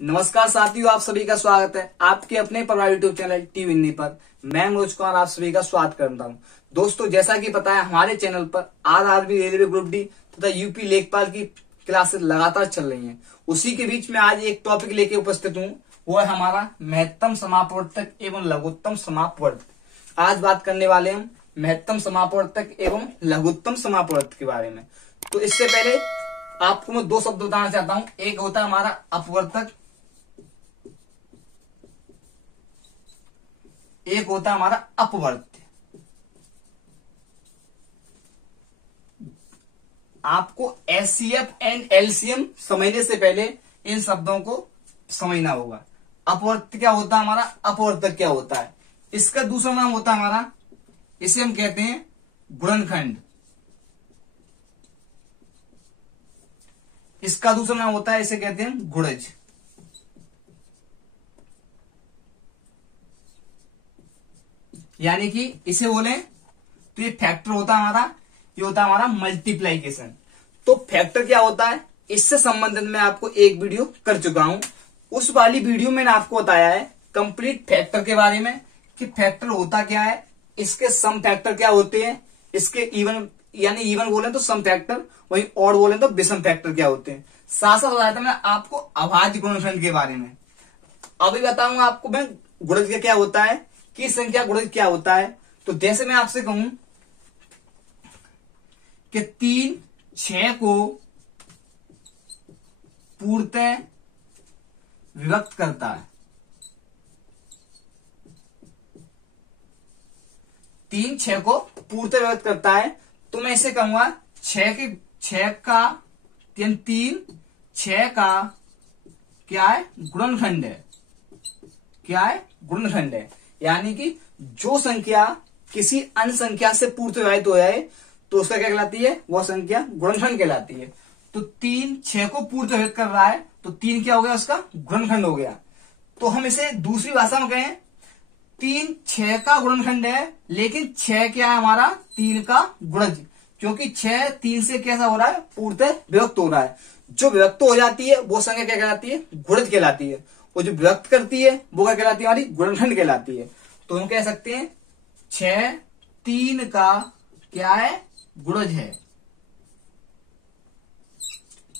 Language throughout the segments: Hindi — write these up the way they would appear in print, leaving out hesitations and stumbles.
नमस्कार साथियों, आप सभी का स्वागत है आपके अपने परिवार यूट्यूब चैनल टी विन्नी पर। मैं मनोज कुमार आप सभी का स्वागत करता हूं। दोस्तों, जैसा कि पता है हमारे चैनल पर आरआरबी, रेलवे ग्रुप डी तथा यूपी लेखपाल की क्लासेस लगातार चल रही हैं। उसी के बीच में आज एक टॉपिक लेके उपस्थित हूँ, वो है हमारा महत्तम समापवर्तक एवं लघुत्तम समापवर्तक। आज बात करने वाले हम महत्तम समापवर्तक एवं लघुत्तम समापवर्तक के बारे में। तो इससे पहले आपको मैं दो शब्द बताना चाहता हूं। एक होता है हमारा अपवर्तक, एक होता है हमारा अपवर्त्य। आपको एचसीएफ एंड एलसीएम समझने से पहले इन शब्दों को समझना होगा। अपवर्त्य क्या होता है हमारा, अपवर्तक क्या होता है। इसका दूसरा नाम होता है हमारा, इसे हम कहते हैं गुणनखंड। इसका दूसरा नाम होता है, इसे कहते हैं गुणज। यानी कि इसे बोले तो ये फैक्टर होता है हमारा, ये होता है हमारा मल्टीप्लाइकेशन। तो फैक्टर क्या होता है, इससे संबंधित मैं आपको एक वीडियो कर चुका हूं। उस वाली वीडियो में मैंने आपको बताया है कंप्लीट फैक्टर के बारे में कि फैक्टर होता क्या है, इसके सम फैक्टर क्या होते हैं, इसके इवन यानी इवन बोले तो सम फैक्टर, वही ऑड बोले तो विषम फैक्टर क्या होते हैं। साथ साथ बताया था मैं आपको अभाज्य गुणनखंड के बारे में। अभी बताऊंगा आपको मैं गुणज का क्या होता है, कि संख्या गुणज क्या होता है। तो जैसे मैं आपसे कहूं कि 3 6 को पूर्णतः विभक्त करता है, 3 6 को पूर्णतः विभक्त करता है, तो मैं इसे कहूंगा 6 का 3 6 का क्या है, गुणनखंड है। क्या है, गुणनखंड है। यानी कि जो संख्या किसी अन्य संख्या से पूर्णतः विभाजित हो जाए तो उसका क्या कहलाती है, वह संख्या गुणनखंड कहलाती है। तो 3 6 को पूर्णतः विभाजित कर रहा है, तो 3 क्या हो गया, उसका गुणनखंड हो गया। तो हम इसे दूसरी भाषा में कहें, 3 6 का गुणनखंड है, लेकिन 6 क्या है हमारा, 3 का गुणज। क्योंकि 6 3 से कैसा हो रहा है, पूर्णतः विभक्त हो रहा है। जो विभक्त हो जाती है वो संख्या क्या कहलाती है, गुणज कहलाती है। वो जो विभक्त करती है वो क्या कहलाती है, हमारी गुणनखंड कहलाती है। तो हम कह सकते हैं 6 3 का क्या है, गुणज है।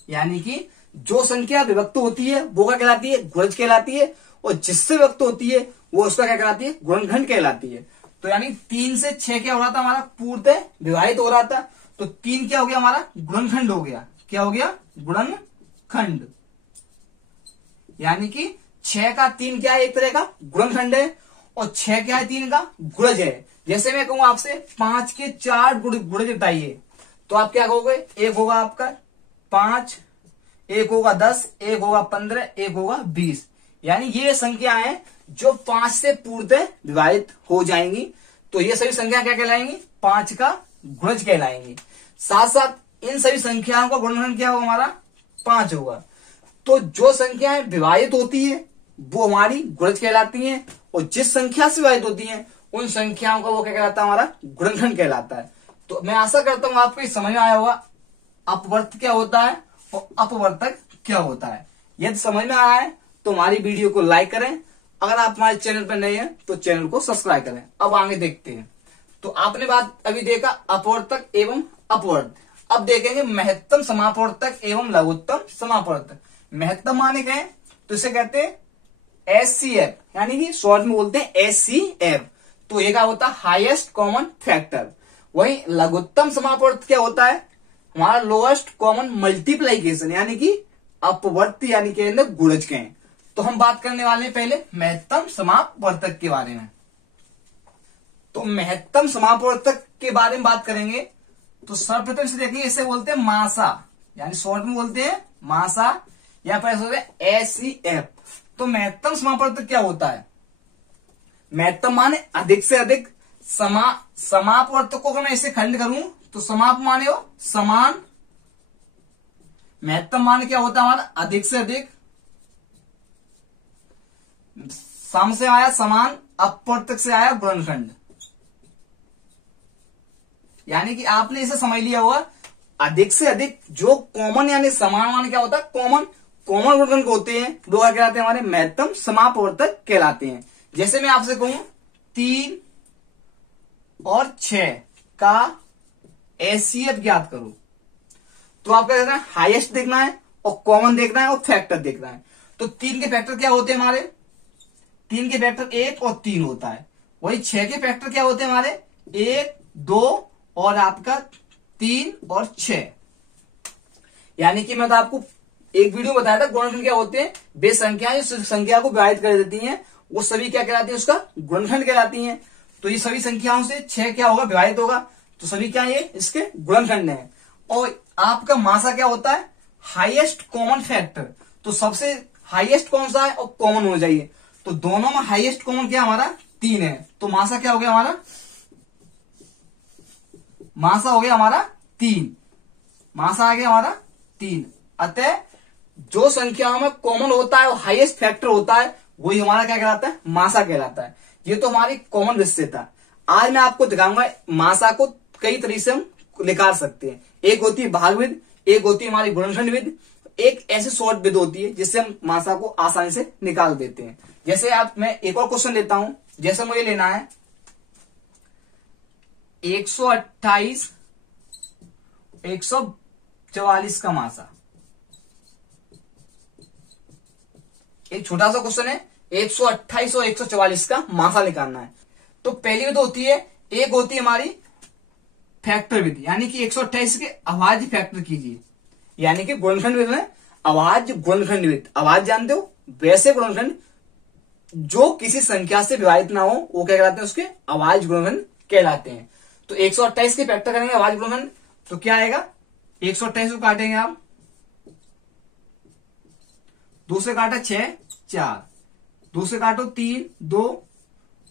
यानी कि जो संख्या विभक्त होती है वो क्या कहलाती है, गुणज कहलाती है, और जिससे विभक्त होती है वो उसका क्या कहलाती है, गुणनखंड कहलाती है। तो यानी 3 से 6 क्या हो रहा था हमारा, पूर्णतः विभाजित हो रहा था, तो 3 क्या हो गया हमारा, गुणनखंड हो गया। क्या हो गया, गुणनखंड। यानी कि 6 का 3 क्या है, एक तरह का गुणनखंड है, और 6 क्या है, 3 का गुणज है। जैसे मैं कहूं आपसे 5 के 4 गुणज बताइए, तो आप क्या कहोगे, एक होगा आपका 5, एक होगा 10, एक होगा 15, एक होगा 20। यानी ये संख्या है जो 5 से पूर्णतः विभाजित हो जाएंगी। तो ये सभी संख्या क्या कहलाएंगी, 5 का गुणज कहलाएंगी। साथ साथ इन सभी संख्याओं का गुणनखंड क्या होगा हमारा, 5 होगा। तो जो संख्याएं विभाजित होती है वो हमारी गुणज कहलाती हैं, और जिस संख्या से विभाजित होती हैं उन संख्याओं का वो क्या कहलाता है, हमारा गुणनखंड कहलाता है। तो मैं आशा करता हूं आपको समझ में आया होगा अपवर्त क्या होता है और अपवर्तक क्या होता है। यदि समझ में आया है तो हमारी वीडियो को लाइक करें। अगर आप हमारे चैनल पर नए हैं तो चैनल को सब्सक्राइब करें। अब आगे देखते हैं। तो आपने बात अभी देखा अपवर्तक एवं अपवर्त। अब देखेंगे महत्तम समापवर्तक एवं लघुत्तम समापवर्तक। महत्तम माने गए तो इसे कहते हैं एचसीएफ, यानी कि शॉर्ट में बोलते हैं एचसीएफ। तो ये क्या होता है, हाईएस्ट कॉमन फैक्टर। वही लघुत्तम समापवर्तक क्या होता है, हमारा लोएस्ट कॉमन मल्टीप्लाइकेशन, यानी कि अपवर्त यानी के अंदर गुणज के हैं। तो हम बात करने वाले हैं पहले महत्तम समापवर्तक के बारे में। तो महत्तम समापवर्तक के बारे में बात करेंगे तो सर्वप्रथम से देखिए, इसे बोलते हैं मासा, यानी शॉर्ट में बोलते हैं मासा, या फिर ऐसे होते हैं एचसीएफ। तो महत्तम समापवर्तक क्या होता है, महत्तम माने अधिक से अधिक। समापवर्तक को अगर मैं इसे खंड करूं तो समाप माने हो समान, महत्तम माने क्या होता है हमारा, अधिक से अधिक। सम से आया समान, अपवर्तक से आया गुणनखंड। यानी कि आपने इसे समझ लिया होगा, अधिक से अधिक जो कॉमन यानी समान मान क्या होता है, कॉमन कॉमन गुणनखंड होते हैं वो क्या कहलाते हैं, हमारे महत्तम समापवर्तक कहलाते हैं। जैसे मैं आपसे कहूं 3 और 6 का एचसीएफ ज्ञात करो, तो आपका देखना है हाईएस्ट देखना है और कॉमन देखना है और फैक्टर देखना है। तो 3 के फैक्टर क्या होते हैं हमारे, 3 के फैक्टर 1 और 3 होता है। वही 6 के फैक्टर क्या होते हैं हमारे, 1, 2 और आपका 3 और 6। यानी कि मैं तो आपको एक वीडियो बताया था गुणनखंड क्या होते हैं, वे संख्याएं जो संख्या को विभाजित कर देती हैं वो सभी क्या कहलाती है, उसका गुणनखंड कहलाती हैं। तो ये सभी संख्याओं से 6 क्या होगा, विभाजित होगा, तो सभी क्या ये इसके गुणनखंड है। और आपका मासा क्या होता है, हाईएस्ट कॉमन फैक्टर। तो सबसे हाईएस्ट कौन सा है और कॉमन होना चाहिए, तो दोनों में हाईएस्ट कॉमन क्या हमारा 3 है, तो मासा क्या हो गया हमारा, मासा हो गया हमारा 3, मासा आ गया हमारा 3। अतः जो संख्याओं में कॉमन होता है और हाईएस्ट फैक्टर होता है वही हमारा क्या कहलाता है, मासा कहलाता है। ये तो हमारी कॉमन विषय था। आज मैं आपको दिखाऊंगा मासा को कई तरीके से हम निकाल सकते हैं। एक होती है भागविद, एक होती है हमारी गुणनखंड विद, एक ऐसी शॉर्ट विद होती है जिससे हम मासा को आसानी से निकाल देते हैं। जैसे आप मैं एक और क्वेश्चन लेता हूं, जैसे मुझे लेना है 128 144 का मासा। एक छोटा सा क्वेश्चन है, 128 और 144 का मासा निकालना है। तो पहली विधि होती है, एक होती है हमारी फैक्टर विधि, यानी कि 128 के अभाज्य फैक्टर कीजिए। यानी कि गुणनखंड विधि में अभाज्य गुणनखंड विधि, अभाज्य जानते हो, वैसे गुणनखंड जो किसी संख्या से विभाजित ना हो वो क्या कहलाते हैं, उसके अभाज्य गुणनखंड कहलाते हैं। तो 128 के फैक्टर करेंगे अभाज्य गुणनखंड, तो क्या आएगा, 128 को काटेंगे आप, 2 से काटा 6 4, 2 से काटो 3 2,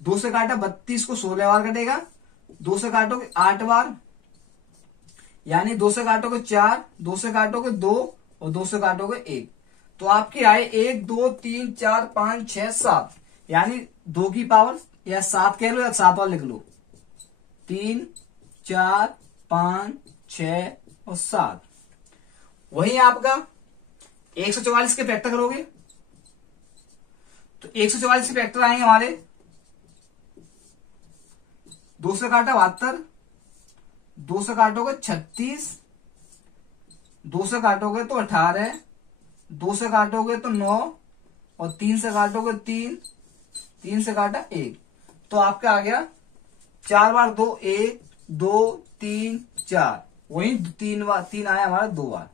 2 से काटा 32 को 16 बार कटेगा, 2 से काटोगे 8 बार, यानी 2 से काटोगे 4, 2 से काटोगे 2 और 2 से काटोगे 1, तो आपके आए 1 2 3 4 5 6 7, यानी 2 की पावर या 7 कह लो या 7 और लिख लो, 3 4 5 6 और 7। वही आपका 144 के फैक्टर करोगे तो 144 के फैक्टर आएंगे हमारे, 2 से काटा 72, 2 से काटोगे 36, 2 से काटोगे तो 18, 2 से काटोगे तो 9 और 3 से काटोगे 3, 3 से काटा 1, तो आपका आ गया 4 बार 2 1 2 3 4, वही 3 आया हमारा 2 बार।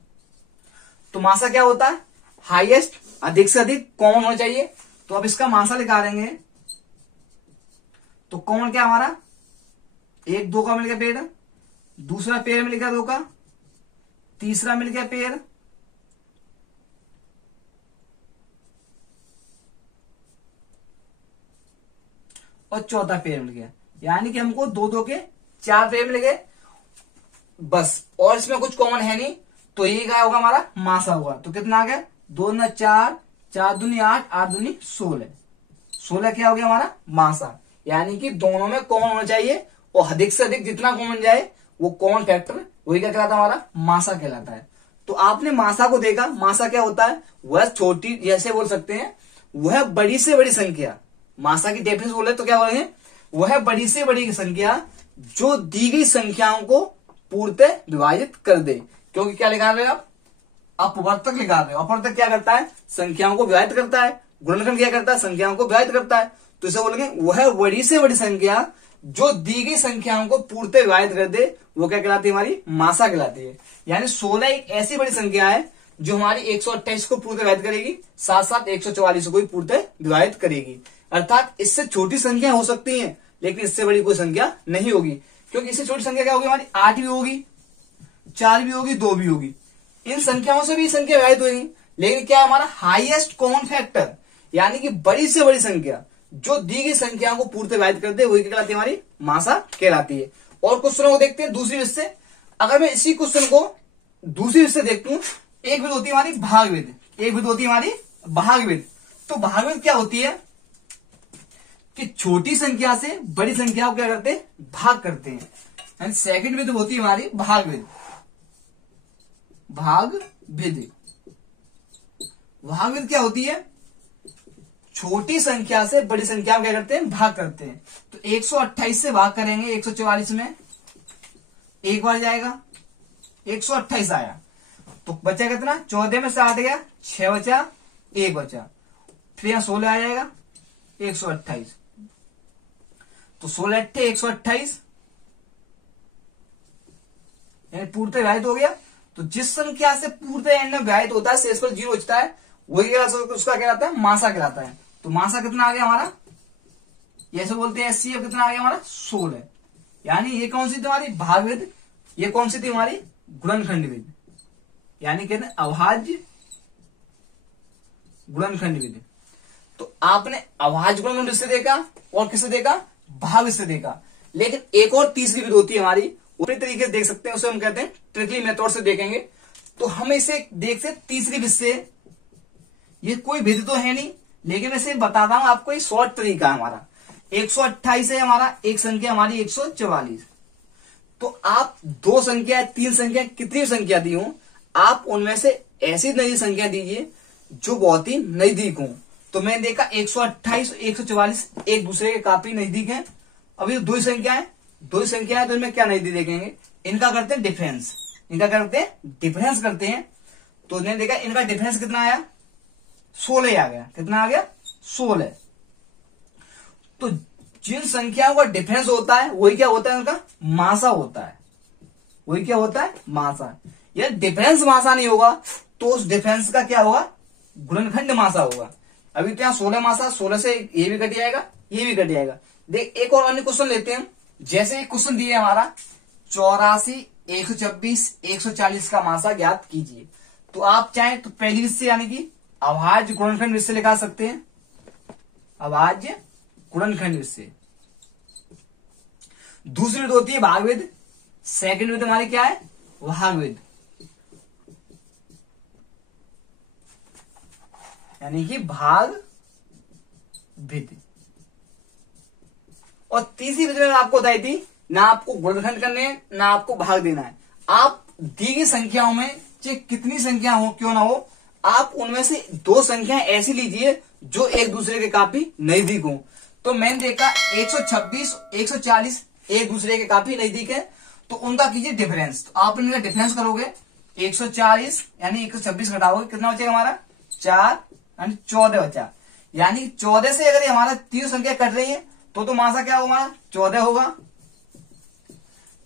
तो मासा क्या होता है, हाईएस्ट अधिक से अधिक कॉमन होना चाहिए। तो अब इसका मासा निकालेंगे तो कॉमन क्या हमारा, 1 2 का मिल गया पेड़, दूसरा पेड़ मिल गया 2 का, तीसरा मिल गया पेड़, और चौथा पेड़ मिल गया। यानी कि हमको 2 2 के 4 पेड़ मिल गए बस, और इसमें कुछ कॉमन है नहीं, तो ये क्या होगा हमारा मासा होगा। तो कितना आ गया, 2 दूनी 4, 4 दूनी 8, 8 दूनी 16, 16 क्या हो गया हमारा मासा। यानी कि दोनों में कॉमन होना चाहिए और अधिक से अधिक जितना कॉमन जाए वो कॉमन फैक्टर वही क्या कहलाता है, हमारा मासा कहलाता है। तो आपने मासा को देखा, मासा क्या होता है, वह छोटी, जैसे बोल सकते हैं वह बड़ी से बड़ी संख्या, मासा की डेफिनेशन बोले तो क्या बोलेंगे, वह बड़ी से बड़ी संख्या जो दी गई संख्याओं को पूर्णतः विभाजित कर दे। क्योंकि क्या लिखा रहे हो आप, अपवर्तक लिखा रहे हो, अपवर्तक क्या करता है, संख्याओं को विभाजित करता है, गुणनखंड क्या करता है, संख्याओं को विभाजित करता है। तो इसे बोलेंगे वह बड़ी से बड़ी संख्या जो दी गई संख्याओं को पूर्णतः विभाजित कर दे, वो क्या कहलाती है, हमारी मासा कहलाती है। यानी 16 एक ऐसी बड़ी संख्या है जो हमारी 128 को पूर्णतः विभाजित करेगी, साथ साथ 144 को भी पूर्णतः विभाजित करेगी। अर्थात इससे छोटी संख्या हो सकती है लेकिन इससे बड़ी कोई संख्या नहीं होगी, क्योंकि इससे छोटी संख्या क्या होगी हमारी, 8 भी होगी, 4 भी होगी, 2 भी होगी, इन संख्याओं से भी संख्या विभाजित होगी। लेकिन क्या है हमारा हाईएस्ट कॉमन फैक्टर, यानी कि बड़ी से बड़ी संख्या जो दी गई संख्याओं को पूर्णतः विभाजित कर दे वही कहलाती है, हमारी मासा कहलाती है। और क्वेश्चनों को देखते हैं दूसरी विधि से। अगर मैं इसी क्वेश्चन को दूसरी विधि से देखता हूं, एक विधि होती है हमारी भाग विधि, एक विधि होती है हमारी भाग विधि। तो भाग विधि क्या होती है कि छोटी संख्या से बड़ी संख्या को क्या करते हैं, भाग करते हैं। सेकंड विधि होती है हमारी भाग विधि, भाग विधि। भागविद क्या होती है, छोटी संख्या से बड़ी संख्या में क्या करते हैं, भाग करते हैं। तो 128 से भाग करेंगे 144 में, एक बार जाएगा, 128 आया, तो बचा कितना, 14 में से 8 गया, 6 बचा, 1 बचा, फिर यहां 16 आ जाएगा, 128, तो 16 अट्ठे 128, यानी पूर्णतः विभाजित हो गया। तो जिस संख्या से पूर्णतः एंड में विभाजित होता है, शेष पर 0 बचता है, वही उसका क्या कहलाता है, मासा कहलाता है। तो मासा कितना आ गया हमारा, ऐसे बोलते हैं एचसीएफ, कितना आ गया हमारा 16। यानी ये कौन सी थी हमारी भागविद, ये कौन सी थी हमारी गुणनखंड विधि, यानी कहते हैं अभाज्य गुणनखंड विधि। तो आपने अभाज्य गुणनखंड से देखा और किससे देखा, भाग से देखा। लेकिन एक और तीसरी विधि होती है हमारी, उसी तरीके से देख सकते हैं, उसे हम कहते हैं ट्रिकली मेथड से देखेंगे। तो हम इसे देखते तीसरी विधि से, ये कोई विधि तो है नहीं, लेकिन इसे बताता हूं आपको, ये शॉर्ट तरीका है हमारा। 128 है हमारा, एक संख्या हमारी 144। तो आप दो संख्या, तीन संख्या, कितनी संख्या दी हो, आप उनमें से ऐसी नई संख्या दीजिए जो बहुत ही नजदीक हो। तो मैंने देखा 128 और 144 एक दूसरे के काफी नजदीक हैं। अभी दो ही संख्या है, दो ही संख्या है, तो इनमें क्या नजदीक देखेंगे, इनका करते हैं डिफरेंस, इनका करते हैं डिफरेंस करते हैं। तो मैंने देखा इनका डिफरेंस कितना आया, 16 आ गया, कितना आ गया 16। तो जिन संख्याओं का डिफरेंस होता है वही क्या होता है, उनका मासा होता है, वही क्या होता है, मासा। यदि डिफरेंस मासा नहीं होगा तो उस डिफरेंस का क्या होगा, गुणनखंड मासा होगा। अभी तो यहां 16 मासा, 16 से ये भी कट जाएगा, ये भी कट जाएगा। देख एक और अन्य क्वेश्चन लेते हैं। जैसे एक क्वेश्चन दिया हमारा 84, 126, 140 का मासा ज्ञात कीजिए। तो आप चाहें तो पहली विधि से यानी कि अभाज्य गुणनखंड विधि से निकाल सकते हैं, अभाज्य गुणनखंड विधि से। दूसरी विधि होती है भागविद, सेकंड विधि हमारी क्या है, भागविद, यानी कि भाग विधि। और तीसरी विधि में आपको बताई थी, ना आपको गुणनखंड करने हैं, ना आपको भाग देना है। आप दी गई संख्याओं में चाहे कितनी संख्या हो क्यों ना हो, आप उनमें से दो संख्याएं ऐसी लीजिए जो एक दूसरे के काफी नजदीक हो। तो मैंने देखा 126, 140 एक दूसरे के काफी नजदीक है, तो उनका कीजिए डिफरेंस। तो आप इनका डिफरेंस करोगे, 140 यानी 126 घटाओगे, कितना बचेगा हमारा 4, यानी 14 बचा। यानी 14 से अगर हमारा तीन संख्या कट रही है तो मासा क्या होगा हमारा 14 होगा।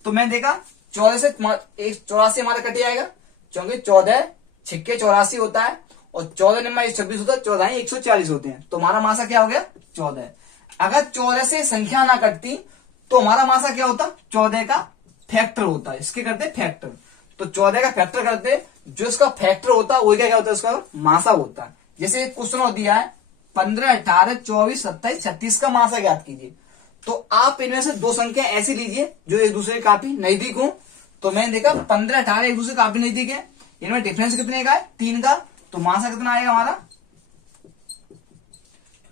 तो मैंने देखा 14 से 84 हमारा कट जाएगा, क्योंकि 14 छिक्के 84 होता है और 14 निम्मा 26 होता है, 14 140 होते हैं। तो हमारा मासा क्या हो गया 14। अगर 14 से संख्या ना कटती तो हमारा मासा क्या होता, 14 का फैक्टर होता है, इसके करते फैक्टर। तो 14 का फैक्टर करते, जो इसका फैक्टर होता है वही क्या होता है, उसका मासा होता है। जैसे एक क्वेश्चन दिया है 15, 18, 24, 27, 36 का मासा ज्ञात कीजिए। तो आप इनमें से दो संख्या ऐसी लीजिए जो एक दूसरे के काफी नजदीक हो। तो मैंने देखा 15, 18 एक दूसरे काफी नजदीक है, इनमें डिफरेंस कितने का है, 3 का। तो मासा कितना आएगा हमारा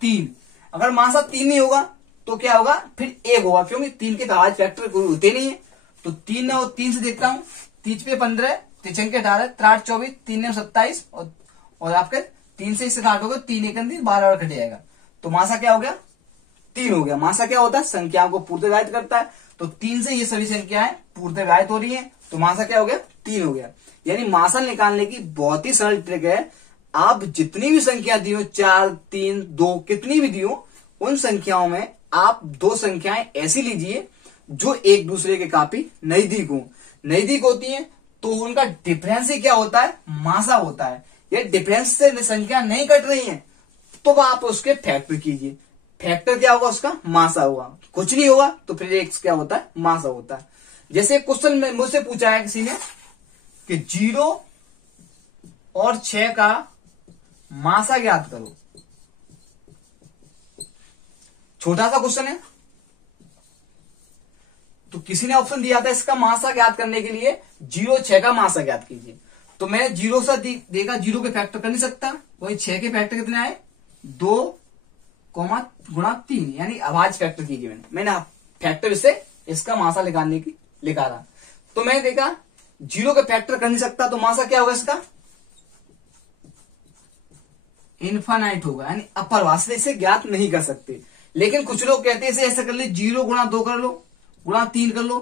3। अगर मासा 3 नहीं होगा तो क्या होगा, फिर 1 होगा, क्योंकि 3 के भाज्य फैक्टर कोई होते नहीं है। तो 3 और 3 से देखता हूं, 3 पे 15, 3 के 18, 3 24, 3 27 और आपके 3 से इससे काटोगे 3 1 3 12 और कट जाएगा। तो मासा क्या हो गया 3 हो गया। मासा क्या होता है, संख्याओं को पूर्णतः विभाजित करता है। तो 3 से ये सभी संख्याएं पूर्णतः विभाजित हो रही हैं, तो मासा क्या हो गया 3 हो गया। यानी मासा निकालने की बहुत ही सरल ट्रिक है। आप जितनी भी संख्या दी हो, 4, 3, 2 कितनी भी दी हो, उन संख्याओं में आप दो संख्याएं ऐसी लीजिए जो एक दूसरे के काफी नजदीक हो। नजदीक होती हैं तो उनका डिफरेंस ही क्या होता है, मासा होता है। ये डिफरेंस से संख्या नहीं कट रही है तो आप उसके फैक्टर कीजिए, फैक्टर क्या होगा, उसका मासा होगा। कुछ नहीं होगा तो फिर एक क्या होता है, मासा होता है। जैसे क्वेश्चन में मुझसे पूछा है किसी ने कि 0 और 6 का मासा ज्ञात करो। छोटा सा क्वेश्चन है, तो किसी ने ऑप्शन दिया था इसका मासा ज्ञात करने के लिए 0, 6 का मासा ज्ञात कीजिए। तो मैं 0 से देखा 0 के फैक्टर कर नहीं सकता, वही 6 के फैक्टर कितने आए 2 गुणा 3, यानी अभाज्य फैक्टर कीजिए। मैंने फैक्टर से इसका मासा निकालने की निकाला। तो मैंने देखा 0 के फैक्टर कर नहीं सकता, तो मासा क्या होगा इसका इनफाइनाइट होगा, यानी अपरिभाषित, इसे ज्ञात नहीं कर सकते। लेकिन कुछ लोग कहते हैं इसे ऐसा कर ले, 0 गुणा 2 कर लो, गुणा 3 कर लो,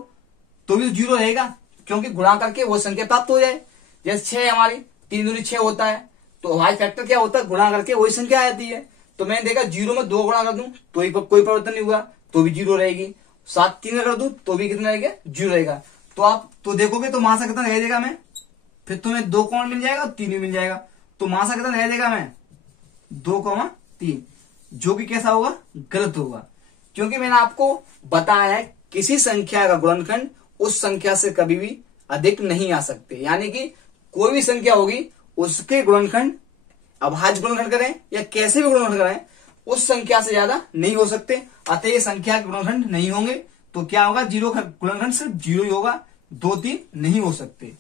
तो भी 0 रहेगा, क्योंकि गुणा करके वो संख्या प्राप्त हो जाए। जैसे 6 हमारी 3 दूनी 6 होता है, तो हमारी फैक्टर क्या होता है, गुणा करके वही संख्या आती है। तो मैंने देखा 0 में 2 गुणा कर दूं तो ही कोई परिवर्तन नहीं हुआ, तो भी 0 रहेगी। 7 3 कर दूं तो भी कितना रहेगा, 0 रहेगा। तो आप तो देखोगे तो मासा कितना रह देगा, मैं फिर तुम्हें 2 कौन मिल जाएगा, 3 भी मिल जाएगा। तो मासा कितना रह देगा, मैं 2,3, जो कि कैसा होगा, गलत होगा। क्योंकि मैंने आपको बताया है किसी संख्या का गुणनखंड उस संख्या से कभी भी अधिक नहीं आ सकते, यानी कि कोई भी संख्या होगी उसके गुणनखंड अभाज्य गुणनखंड करें या कैसे भी गुणनखंड करें, उस संख्या से ज्यादा नहीं हो सकते। अतः ये संख्या के गुणनखंड नहीं होंगे, तो क्या होगा, 0 का गुणनखंड सिर्फ 0 ही होगा, 2 3 नहीं हो सकते।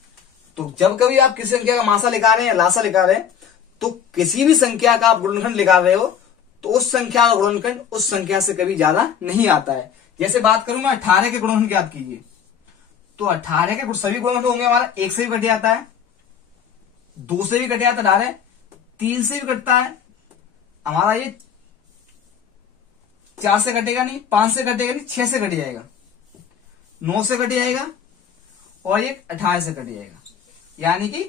तो जब कभी आप किसी संख्या का मासा निकाल रहे हैं या लासा निकाल रहे हैं, तो किसी भी संख्या का आप गुणनखंड निकाल रहे हो, तो उस संख्या का गुणनखंड उस संख्या से कभी ज्यादा नहीं आता है। जैसे बात करूं मैं 18 के गुणनखंड याद कीजिए, तो 18 के सभी गुणनखंड होंगे हमारा, 1 से भी कट जाता है, 2 से भी कट जाता है 18, 3 से भी कटता है हमारा, ये 4 से कटेगा नहीं, 5 से कटेगा नहीं, 6 से कट जाएगा, 9 से कट जाएगा और ये 18 से कट जाएगा। यानी कि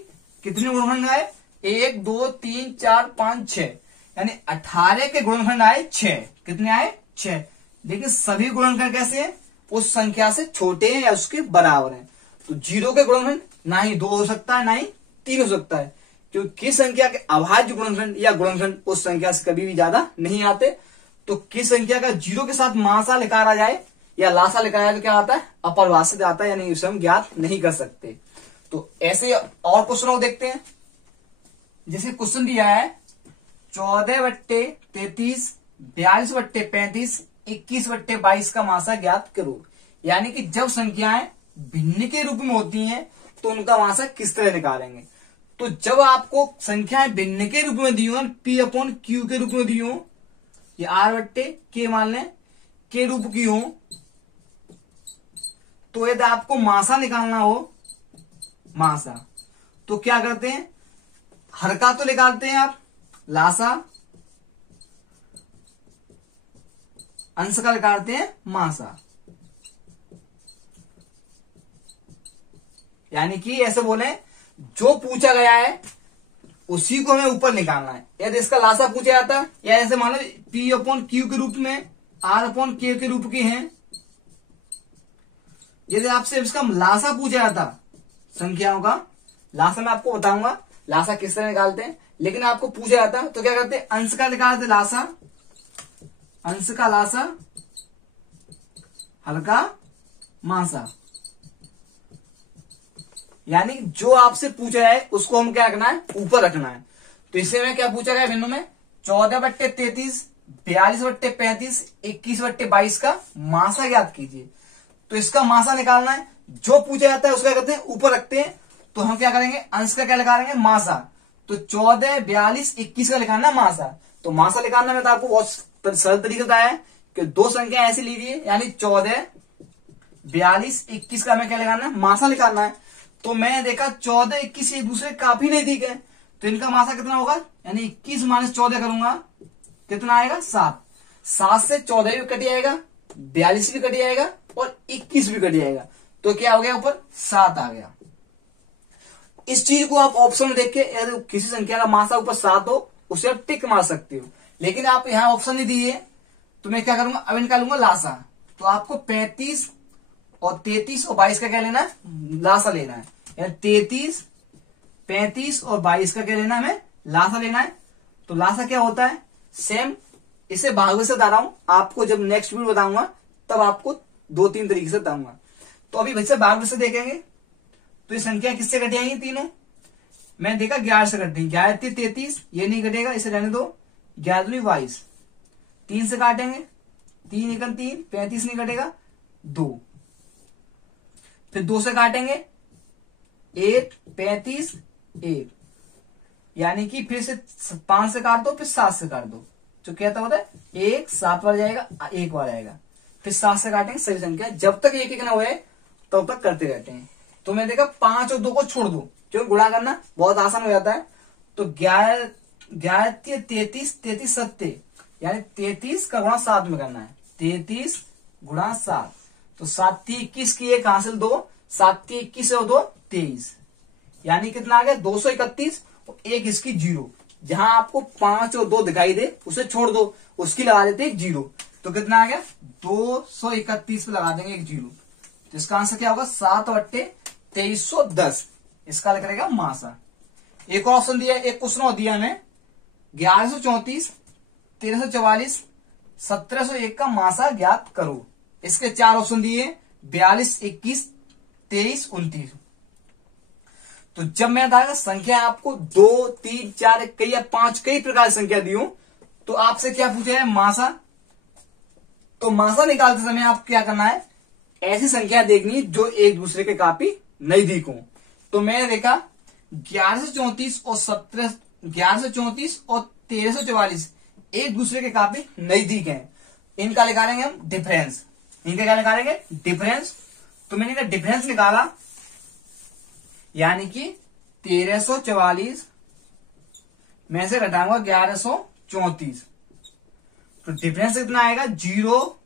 कितने गुणनखंड आए, 1 2 3 4 5 6, यानी 18 के गुणनखंड आए 6। कितने आए, 6। लेकिन सभी गुणनखंड कैसे हैं, उस संख्या से छोटे हैं या उसके बराबर हैं। तो 0 के गुणनखंड ना ही 2 हो सकता है ना ही 3 हो सकता है, क्योंकि किस संख्या के अभाज्य गुणनखंड या गुणनखंड उस संख्या से कभी भी ज्यादा नहीं आते। तो किस संख्या का 0 के साथ मासा लिखा जाए या लासा लिखा जाए तो क्या आता है, अपरिभाषित आता है, यानी उसे हम ज्ञात नहीं कर सकते। तो ऐसे और क्वेश्चन देखते हैं। जैसे क्वेश्चन दिया है 14/33, 42/35, 21/22 का मासा ज्ञात करो। यानी कि जब संख्याएं भिन्न के रूप में होती हैं तो उनका मासा किस तरह निकालेंगे। तो जब आपको संख्याएं भिन्न के रूप में दी हो, P/Q के रूप में दी हो, ये R/K मान लें के रूप की हो, तो यदि आपको मासा निकालना हो, मासा, तो क्या करते हैं, हर का तो निकालते हैं आप, लासा, अंश का निकालते हैं मासा। यानी कि ऐसे बोले, जो पूछा गया है उसी को हमें ऊपर निकालना है। यदि इसका लासा पूछा जाता या ऐसे मान लो P/Q के रूप में, R/K के रूप के हैं, यदि आपसे इसका लासा पूछा जाता, संख्याओं का लासा मैं आपको बताऊंगा लासा किस तरह निकालते हैं, लेकिन आपको पूछा जाता तो क्या करते, अंश का निकालते लासा, अंश का लासा, हल्का मासा। यानी जो आपसे पूछा है उसको हम क्या रखना है, ऊपर रखना है। तो इससे में क्या पूछा गया भिन्नों में, 14/33, 42/35, 21/22 का मासा ज्ञात कीजिए। तो इसका मासा निकालना है, जो पूछा जाता है उसका कहते हैं ऊपर रखते हैं। तो हम क्या करेंगे, अंश का क्या निकालेंगे, मासा। तो 14, 42, 21 का निकालना मासा। तो मासा निकालना में तो आपको बहुत सरल तरीका बताया है कि दो संख्या ऐसी लीजिए, यानी 14, 42, 21 का हमें क्या लगाना है, मासा निकालना है। तो मैंने देखा 14, 21 एक दूसरे काफी नजदीक है, तो इनका मासा कितना होगा, यानी 21 - 14 करूंगा, कितना आएगा, 7। 7 से 14 भी कट जाएगा, 42 भी कट जाएगा और 21 भी कट जाएगा। तो क्या हो गया, ऊपर 7 आ गया। इस चीज को आप ऑप्शन में देख के, यदि किसी संख्या का मासा ऊपर 7 हो उसे आप टिक मार सकते हो, लेकिन आप यहां ऑप्शन नहीं दिए तो मैं क्या करूंगा, अब इनका लूंगा लासा। तो आपको 35 और 33 और 22 का क्या लेना है, लासा लेना है। यानी 33, 35 और 22 का क्या लेना है, हमें लासा लेना है। तो लासा क्या होता है, सेम इसे भागवत से बता रहा हूं, आपको जब नेक्स्ट वीडियो बताऊंगा तब आपको 2-3 तरीके से बताऊंगा। तो अभी वैसे भागवत से देखेंगे तो ये संख्या किससे कट जाएंगी, तीनों। मैंने देखा 11 से कट गई, 11 33, ये नहीं कटेगा, इसे रहने दो, 11 22, 3 से काटेंगे, 3 1 3, 35 नहीं कटेगा, 2, फिर 2 से काटेंगे, 1 35 1, यानी कि फिर से 5 से काट दो, फिर 7 से काट दो, तो क्या होता है 1 7 बार जाएगा, 1 बार आएगा, फिर 7 से काटेंगे सभी संख्या, जब तक 1 1 ना हुए तब तक करते रहते हैं। तो मैं देखा 5 और 2 को छोड़ दो, क्योंकि गुणा करना बहुत आसान हो जाता है। तो 11 11 33, 33 सत्ते, यानी 33 का गुणा 7 में करना है। 33 गुणा 7, तो 7 × 21 की एक हासिल 2, 7 × 21 और 2 23, यानी कितना आ गया 231 और एक इसकी 0। जहां आपको 5 और 2 दिखाई दे उसे छोड़ दो, उसकी लगा देते एक 0, तो कितना आ गया 231 पे लगा देंगे एक 0। तो इसका आंसर क्या होगा 7/2310, इसका लग रहेगा मासा। एक और ऑप्शन दिया, एक क्वेश्चन और दिया हमें 1134, 1344, 1701 का मासा ज्ञात करो। इसके 4 ऑप्शन दिए 42, 21, 23, 29। तो जब मैं बताया संख्या आपको 2, 3, 4 कई या 5 कई प्रकार की संख्या दी हूं, तो आपसे क्या पूछा है मासा। तो मासा निकालते समय आपको क्या करना है, ऐसी संख्या देखनी जो एक दूसरे के काफी नजदीक हो। तो मैंने देखा 1134 और 1344 एक दूसरे के काफी नजदीक हैं। इनका निकालेंगे हम डिफरेंस। इनका क्या निकालेंगे डिफरेंस। तो मैंने इनका डिफरेंस निकाला, यानी कि 1344 में से घटाऊंगा 1134, तो डिफरेंस कितना आएगा 0,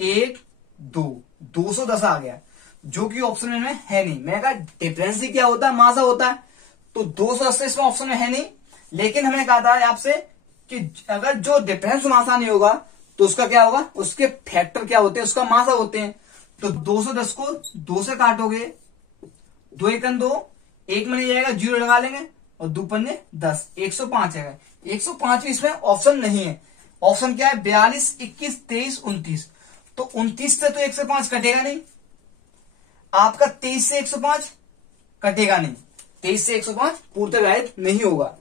1, 2, 210 आ गया, जो कि ऑप्शन में है नहीं। मैंने कहा डिफरेंस ही क्या होता है, मासा होता है, तो 280 इसमें ऑप्शन में है नहीं। लेकिन हमने कहा था आपसे कि अगर जो डिफरेंस मासा नहीं होगा तो उसका क्या होगा, उसके फैक्टर क्या होते हैं, उसका मासा होते हैं। तो 210 को 2 से काटोगे, 2 × 2, 1 में नहीं जाएगा, 0 लगा लेंगे और 2 × 10, 105 आएगा। 105 इसमें ऑप्शन नहीं है। ऑप्शन क्या है 42, 21, 23, 29। तो 29 से तो 105 कटेगा नहीं, आपका 23 से 105 कटेगा नहीं, 23 से 105 पूर्णतः विभाजित नहीं होगा।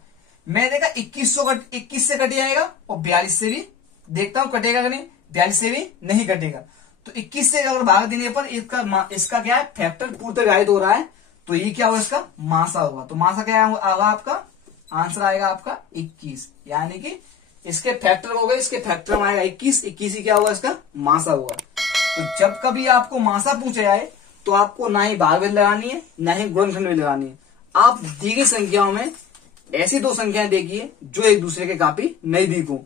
मैं देखा 21 से कट जाएगा और 42 से भी देखता हूं कटेगा कि नहीं, 42 से भी नहीं कटेगा। तो 21 से अगर भाग देने पर इसका क्या है फैक्टर पूर्णतः विभाजित हो रहा है, तो ये क्या होगा इसका मासा होगा। तो मासा क्या होगा आपका आंसर आएगा आपका 21, यानी कि इसके फैक्टर हो गए, इसके फैक्टर में आएगा 21, 21 ही क्या होगा इसका मासा होगा। तो जब कभी आपको मासा पूछा जाए तो आपको ना ही भागफल लगानी है ना ही गुणनखंड में लगानी है। आप दी गई संख्याओं में ऐसी 2 संख्याएं देखिए जो एक दूसरे के काफी नजदीक हो,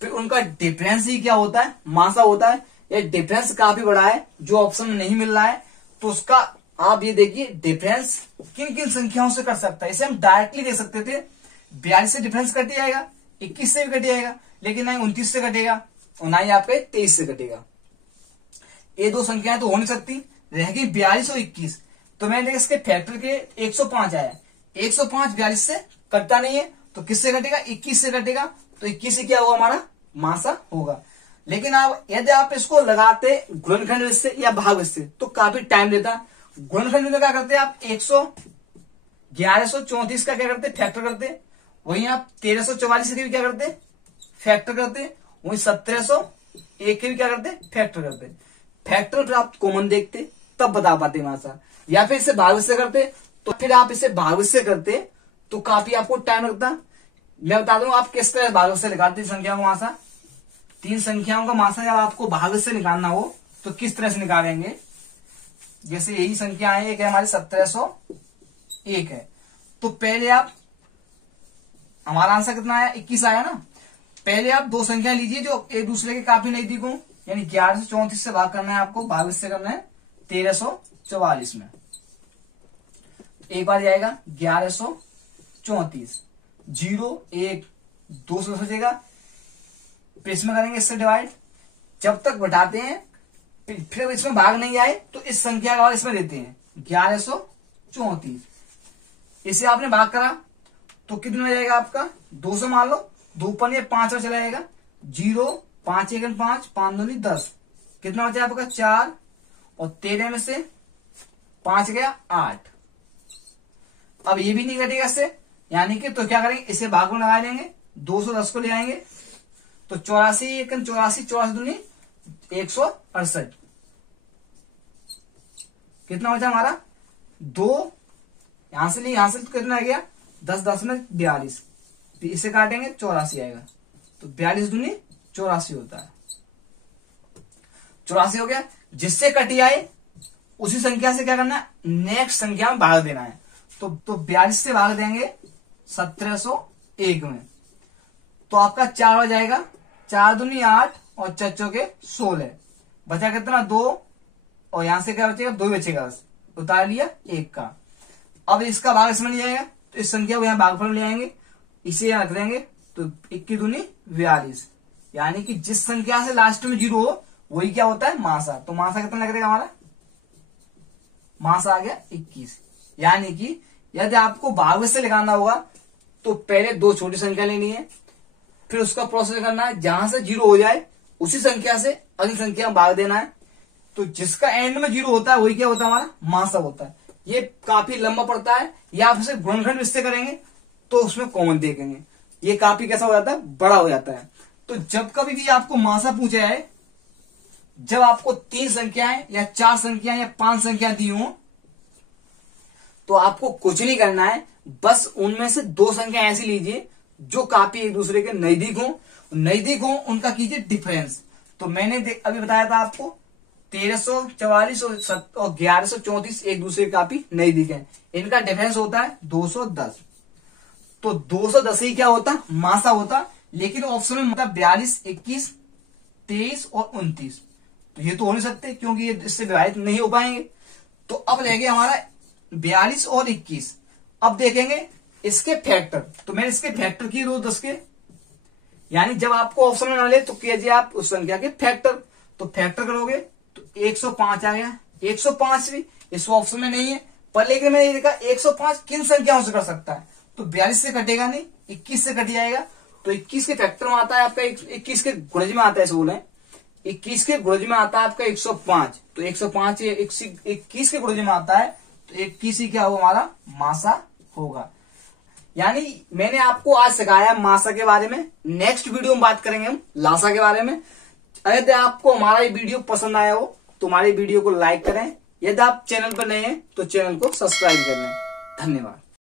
फिर उनका डिफरेंस ही क्या होता है मासा होता है। या डिफरेंस काफी बड़ा है जो ऑप्शन में नहीं मिल रहा है, तो उसका आप ये देखिए डिफरेंस किन किन संख्याओं से कर सकता है। इसे हम डायरेक्टली दे सकते थे 42 से डिफरेंस कट जाएगा, 21 से भी कट जाएगा, लेकिन ना ही 29 से कटेगा और ना ही आपके 23 से कटेगा। ये 2 संख्याएं तो हो नहीं सकती, रहेगी 42 और 21। तो मैंने देखा इसके फैक्टर के 105 आया, 105 42 से कटता नहीं है, तो किससे कटेगा 21 से कटेगा, तो 21 से क्या होगा हमारा मासा होगा। लेकिन आप यदि आप इसको लगाते गुणनखंड से या भाग से तो काफी टाइम लेता। गुणनखंड में क्या करते हैं आप 1134 का क्या करते फैक्टर करते, वहीं आप 1344 के भी क्या करते फैक्टर करते, वहीं 1701 के भी क्या करते फैक्टर करते। फैक्टर फिर आप कॉमन देखते तब बता पाते मासा, या फिर इसे भाग से करते, तो फिर आप इसे भाग से करते तो काफी आपको टाइम लगता। मैं बता दूं आप किस तरह भाग से निकालते संख्या को मासा। 3 संख्याओं का मासा जब आपको भाग से निकालना हो तो किस तरह से निकालेंगे। जैसे यही संख्या है, एक है हमारी 1701 है, तो पहले आप हमारा आंसर कितना आया 21 आया ना। पहले आप 2 संख्या लीजिए जो एक दूसरे के काफी नजदीक हो, यानी 1134 से भाग करना है आपको, भाग से करना है 1344 में। एक बार जाएगा 1134, 0, 1, 2 से बचेगा, फिर इसमें करेंगे इससे डिवाइड। जब तक घटाते हैं फिर इसमें भाग नहीं आए तो इस संख्या का और इसमें देते हैं 1134। इसे आपने भाग करा तो कितना हो जाएगा आपका 200 मान लो, 2 × 5 और चला जाएगा 0, 5 × 1 5, 5 2 10, कितना बचा आपका 4 और 13 में से 5 गया 8। अब ये भी नहीं घटेगा इससे, यानी कि तो क्या करेंगे इसे भाग में लगा देंगे, 210 को ले आएंगे तो 84 × 84, 84 दूनी 168, कितना बचा हमारा 2, यहां से तो कितना आ गया 10, 10 में 42, इसे काटेंगे 84 आएगा, तो 42 दूनी 84 होता है। 84 हो गया, जिससे कटी आए उसी संख्या से क्या करना है नेक्स्ट संख्या में भाग देना है। तो 42 से भाग देंगे 1701 में, तो आपका 4 हो जाएगा, 4 दूनी 8 और 4 चौके 16, बचा कितना 2, और यहां से क्या बचेगा 2 बचेगा, बस उतार लिया 1 का। अब इसका भाग इसमें नहीं जाएगा तो इस संख्या को यहाँ भागफल में ले आएंगे, इसे यहाँ रख देंगे, तो 21 दूनी 42, यानी कि जिस संख्या से लास्ट में 0 हो वही क्या होता है मासा। तो मासा कितना लग रहेगा हमारा, मासा आ गया 21। यानी कि यदि आपको भाग से लगाना होगा तो पहले 2 छोटी संख्या लेनी है, फिर उसका प्रोसेस करना है, जहां से 0 हो जाए उसी संख्या से अगली संख्या में भाग देना है। तो जिसका एंड में 0 होता है वही क्या होता है हमारा मासा होता है। ये काफी लंबा पड़ता है, या आप उसे गुणनखंड रिश्ते करेंगे तो उसमें कॉमन देखेंगे, ये काफी कैसा हो जाता है, बड़ा हो जाता है। तो जब कभी भी आपको मासा पूछा जाए, जब आपको 3 संख्याएं या 4 संख्याएं या 5 संख्या दी हो, तो आपको कुछ नहीं करना है, बस उनमें से 2 संख्या ऐसी लीजिए जो काफी एक दूसरे के नजदीक हो, उनका कीजिए डिफरेंस। तो मैंने अभी बताया था आपको 1344 और 1134 एक दूसरे के काफी नजदीक है, इनका डिफरेंस होता है 210। तो 210 ही क्या होता मासा होता, लेकिन ऑप्शन में मतलब 42, 21, 23 और 29, तो ये तो हो नहीं सकते क्योंकि ये इससे विभाजित नहीं हो पाएंगे। तो अब रह गया हमारा 42 और 21। अब देखेंगे इसके फैक्टर, तो मैंने इसके फैक्टर किए 10 के, यानी जब आपको ऑप्शन में ना ले तो कीजिए आप उस संख्या के फैक्टर। तो फैक्टर करोगे तो 105 आ गया, 105 भी इस ऑप्शन में नहीं है, पर लेकिन मैंने देखा 105 किन संख्याओं से कर सकता है, तो 42 से कटेगा नहीं, 21 से कट जाएगा। तो 21 के फैक्टर में आता है आपका 21 के गुणज में आता है, बोले 21 के गुणज में आता है आपका 105, तो 105 21 के गुणज में आता है, तो 21 ही क्या होगा हमारा मासा होगा। यानी मैंने आपको आज सिखाया मासा के बारे में, नेक्स्ट वीडियो में बात करेंगे हम लासा के बारे में। यदि आपको हमारा ये वीडियो पसंद आया हो तो हमारी वीडियो को लाइक करें, यदि आप चैनल पर नए हैं तो चैनल को सब्सक्राइब कर लें। धन्यवाद।